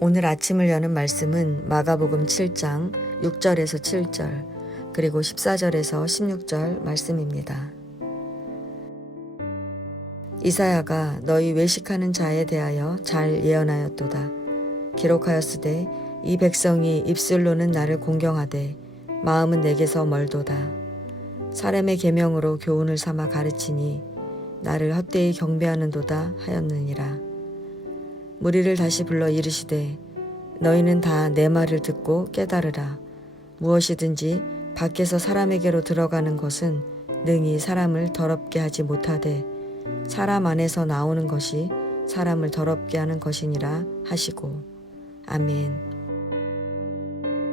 오늘 아침을 여는 말씀은 마가복음 7장 6절에서 7절 그리고 14절에서 16절 말씀입니다. 이사야가 너희 외식하는 자에 대하여 잘 예언하였도다. 기록하였으되 이 백성이 입술로는 나를 공경하되 마음은 내게서 멀도다. 사람의 계명으로 교훈을 삼아 가르치니 나를 헛되이 경배하는도다 하였느니라. 무리를 다시 불러 이르시되 너희는 다 내 말을 듣고 깨달으라. 무엇이든지 밖에서 사람에게로 들어가는 것은 능히 사람을 더럽게 하지 못하되 사람 안에서 나오는 것이 사람을 더럽게 하는 것이니라 하시고. 아멘.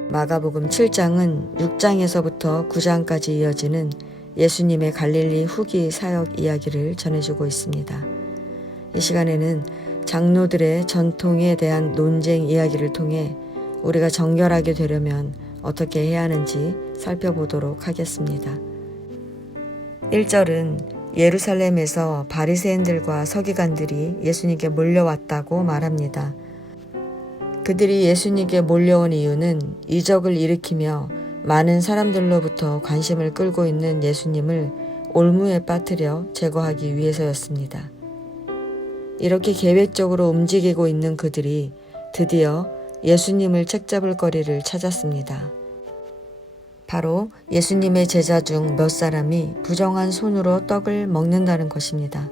마가복음 7장은 6장에서부터 9장까지 이어지는 예수님의 갈릴리 후기 사역 이야기를 전해주고 있습니다. 이 시간에는 장로들의 전통에 대한 논쟁 이야기를 통해 우리가 정결하게 되려면 어떻게 해야 하는지 살펴보도록 하겠습니다. 1절은 예루살렘에서 바리새인들과 서기관들이 예수님께 몰려왔다고 말합니다. 그들이 예수님께 몰려온 이유는 이적을 일으키며 많은 사람들로부터 관심을 끌고 있는 예수님을 올무에 빠뜨려 제거하기 위해서였습니다. 이렇게 계획적으로 움직이고 있는 그들이 드디어 예수님을 책잡을 거리를 찾았습니다. 바로 예수님의 제자 중 몇 사람이 부정한 손으로 떡을 먹는다는 것입니다.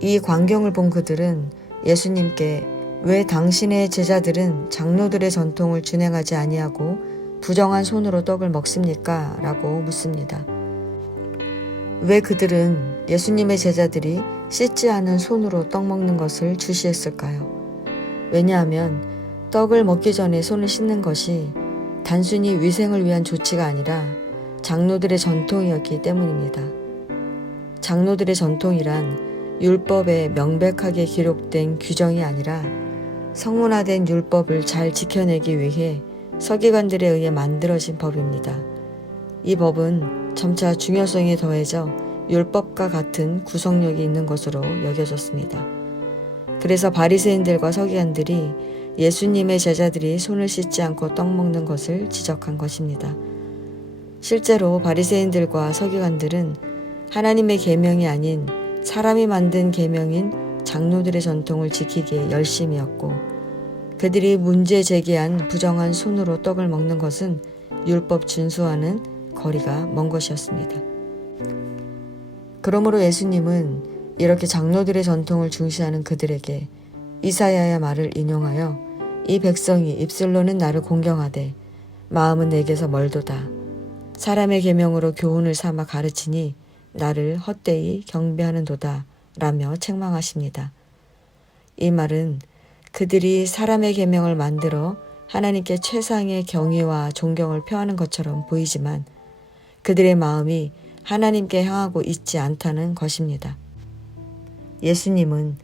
이 광경을 본 그들은 예수님께 왜 당신의 제자들은 장로들의 전통을 준행하지 아니하고 부정한 손으로 떡을 먹습니까? 라고 묻습니다. 왜 그들은 예수님의 제자들이 씻지 않은 손으로 떡 먹는 것을 주시했을까요? 왜냐하면 떡을 먹기 전에 손을 씻는 것이 단순히 위생을 위한 조치가 아니라 장로들의 전통이었기 때문입니다. 장로들의 전통이란 율법에 명백하게 기록된 규정이 아니라 성문화된 율법을 잘 지켜내기 위해 서기관들에 의해 만들어진 법입니다. 이 법은 점차 중요성이 더해져 율법과 같은 구속력이 있는 것으로 여겨졌습니다. 그래서 바리새인들과 서기관들이 예수님의 제자들이 손을 씻지 않고 떡 먹는 것을 지적한 것입니다. 실제로 바리새인들과 서기관들은 하나님의 계명이 아닌 사람이 만든 계명인 장로들의 전통을 지키기에 열심이었고 그들이 문제 제기한 부정한 손으로 떡을 먹는 것은 율법 준수와는 거리가 먼 것이었습니다. 그러므로 예수님은 이렇게 장로들의 전통을 중시하는 그들에게 이사야의 말을 인용하여 이 백성이 입술로는 나를 공경하되 마음은 내게서 멀도다. 사람의 계명으로 교훈을 삼아 가르치니 나를 헛되이 경배하는도다 라며 책망하십니다. 이 말은 그들이 사람의 계명을 만들어 하나님께 최상의 경의와 존경을 표하는 것처럼 보이지만 그들의 마음이 하나님께 향하고 있지 않다는 것입니다. 예수님은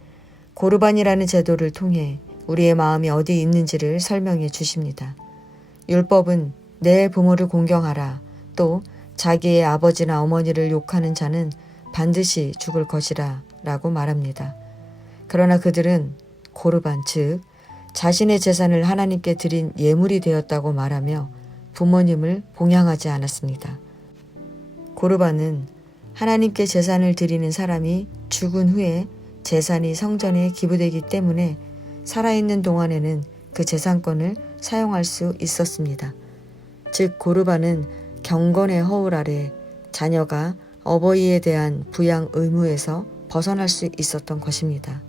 고르반이라는 제도를 통해 우리의 마음이 어디 있는지를 설명해 주십니다. 율법은 내 부모를 공경하라, 또 자기의 아버지나 어머니를 욕하는 자는 반드시 죽을 것이라 라고 말합니다. 그러나 그들은 고르반, 즉 자신의 재산을 하나님께 드린 예물이 되었다고 말하며 부모님을 봉양하지 않았습니다. 고르반은 하나님께 제산을 드리는 사람이 죽은 후에 재산이 성전에 기부되기 때문에 살아있는 동안에는 그 재산권을 사용할 수 있었습니다. 즉 고르반은 경건의 허울 아래 자녀가 어버이에 대한 부양 의무에서 벗어날 수 있었던 것입니다.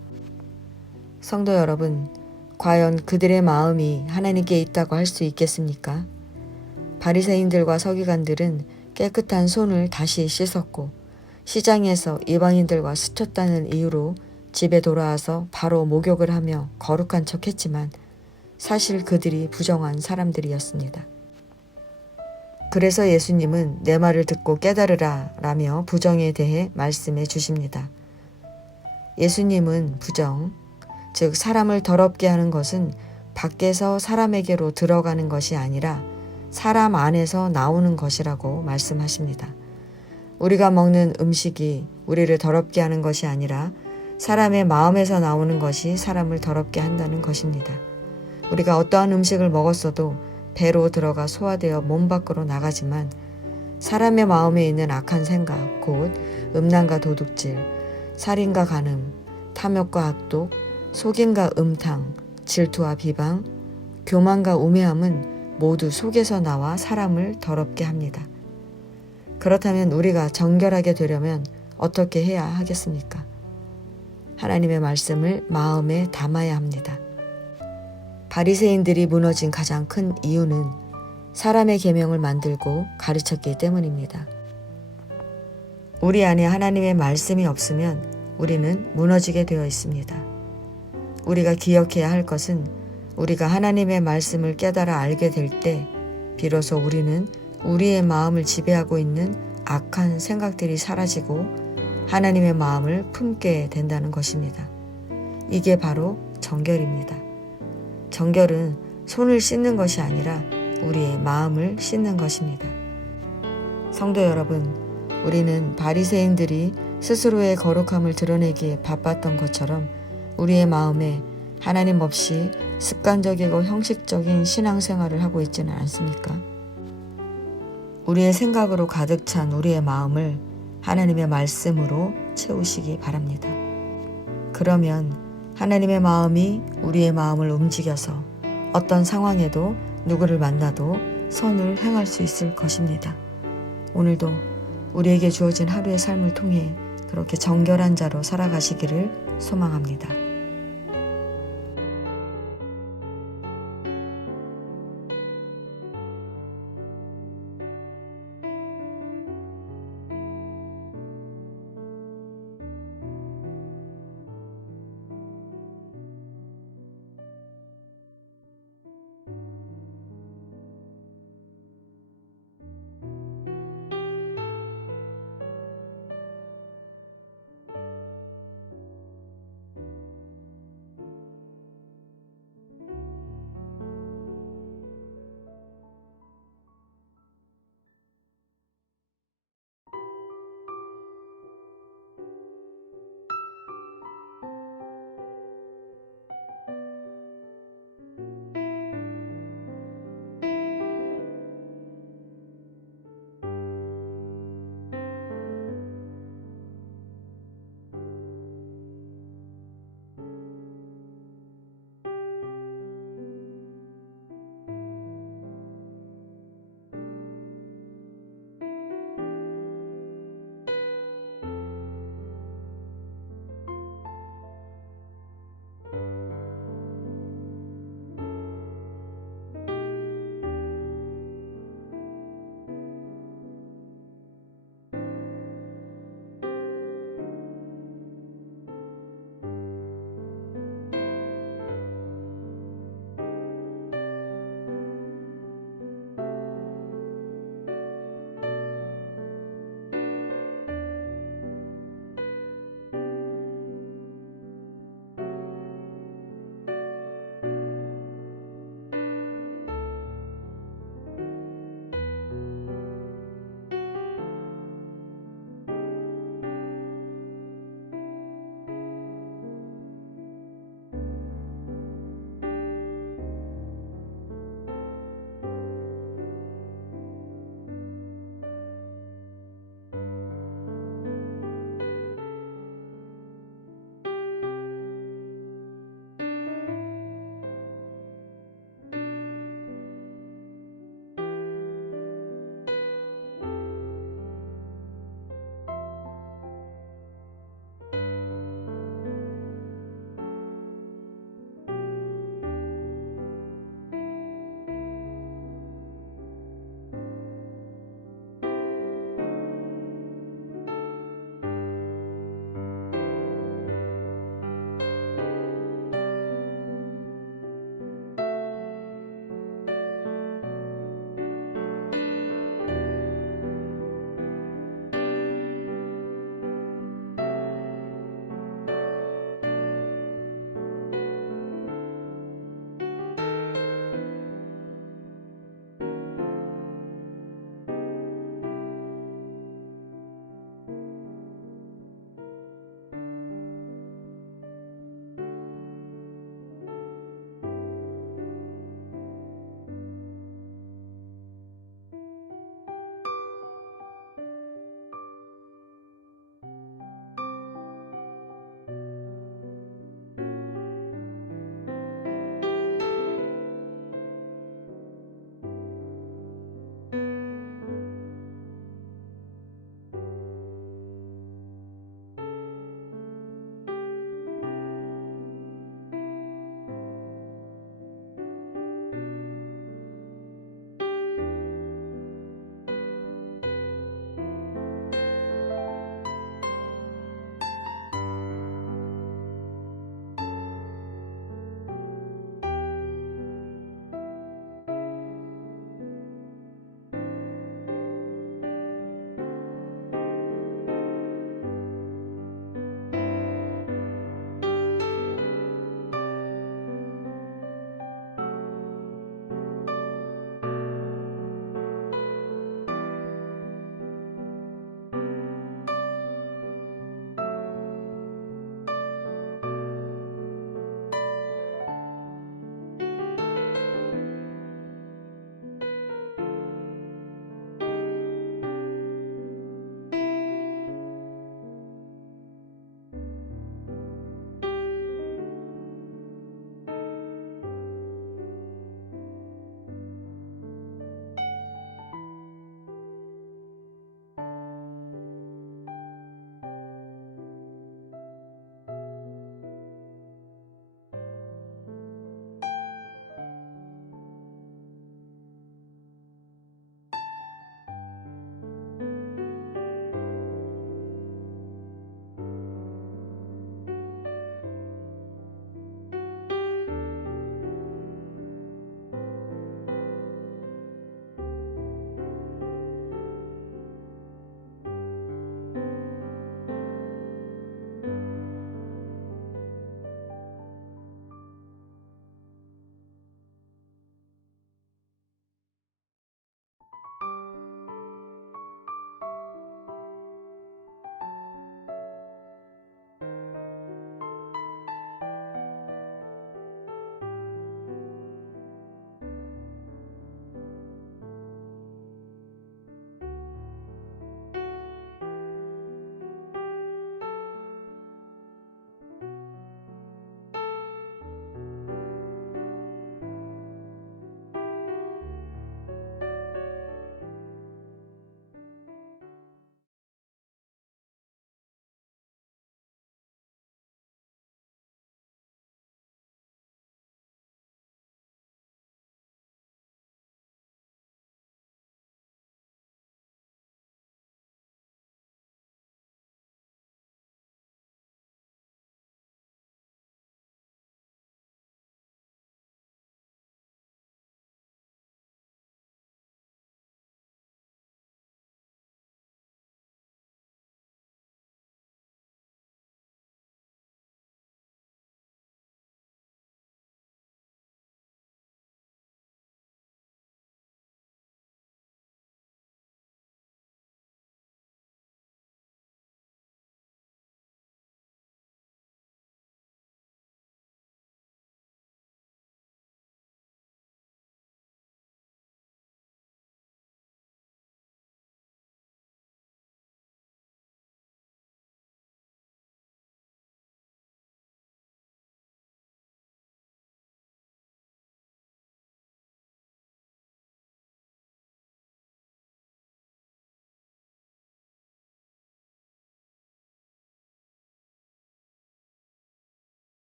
성도 여러분, 과연 그들의 마음이 하나님께 있다고 할 수 있겠습니까? 바리새인들과 서기관들은 깨끗한 손을 다시 씻었고 시장에서 이방인들과 스쳤다는 이유로 집에 돌아와서 바로 목욕을 하며 거룩한 척했지만 사실 그들이 부정한 사람들이었습니다. 그래서 예수님은 내 말을 듣고 깨달으라 라며 부정에 대해 말씀해 주십니다. 예수님은 부정, 즉 사람을 더럽게 하는 것은 밖에서 사람에게로 들어가는 것이 아니라 사람 안에서 나오는 것이라고 말씀하십니다. 우리가 먹는 음식이 우리를 더럽게 하는 것이 아니라 사람의 마음에서 나오는 것이 사람을 더럽게 한다는 것입니다. 우리가 어떠한 음식을 먹었어도 배로 들어가 소화되어 몸 밖으로 나가지만 사람의 마음에 있는 악한 생각, 곧 음란과 도둑질, 살인과 간음, 탐욕과 악독, 속임과 음탕, 질투와 비방, 교만과 우매함은 모두 속에서 나와 사람을 더럽게 합니다. 그렇다면 우리가 정결하게 되려면 어떻게 해야 하겠습니까? 하나님의 말씀을 마음에 담아야 합니다. 바리새인들이 무너진 가장 큰 이유는 사람의 계명을 만들고 가르쳤기 때문입니다. 우리 안에 하나님의 말씀이 없으면 우리는 무너지게 되어 있습니다. 우리가 기억해야 할 것은 우리가 하나님의 말씀을 깨달아 알게 될 때 비로소 우리는 우리의 마음을 지배하고 있는 악한 생각들이 사라지고 하나님의 마음을 품게 된다는 것입니다. 이게 바로 정결입니다. 정결은 손을 씻는 것이 아니라 우리의 마음을 씻는 것입니다. 성도 여러분, 우리는 바리새인들이 스스로의 거룩함을 드러내기에 바빴던 것처럼 우리의 마음에 하나님 없이 습관적이고 형식적인 신앙생활을 하고 있지는 않습니까? 우리의 생각으로 가득 찬 우리의 마음을 하나님의 말씀으로 채우시기 바랍니다. 그러면 하나님의 마음이 우리의 마음을 움직여서 어떤 상황에도 누구를 만나도 선을 행할 수 있을 것입니다. 오늘도 우리에게 주어진 하루의 삶을 통해 그렇게 정결한 자로 살아가시기를 소망합니다.